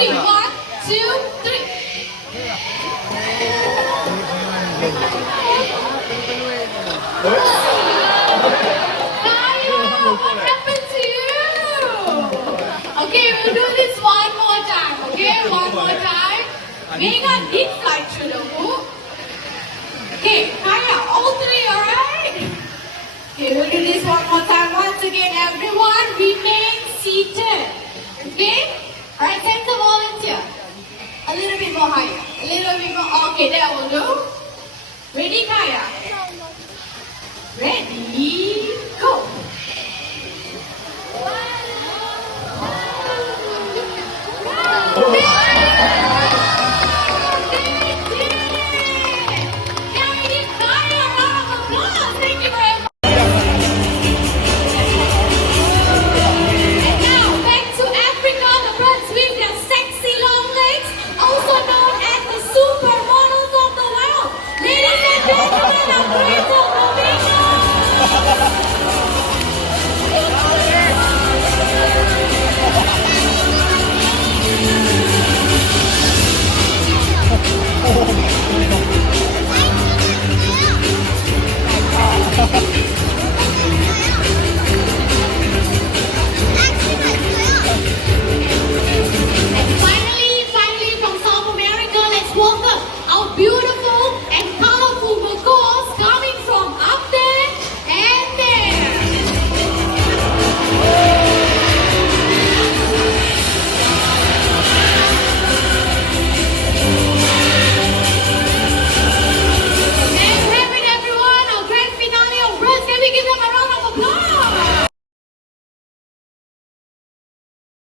three. 1, 2, 3. Kaya, what happened to you? Okay, we'll do this one more time. Okay, one more time. Mega did fly through the hoop. Okay, Kaya, all three, alright? Okay, we'll do this one more time. Once again, everyone, remain seated. Okay? Alright, time to volunteer. A little bit more higher. A little bit more. Okay, that will do. Ready, Kaya?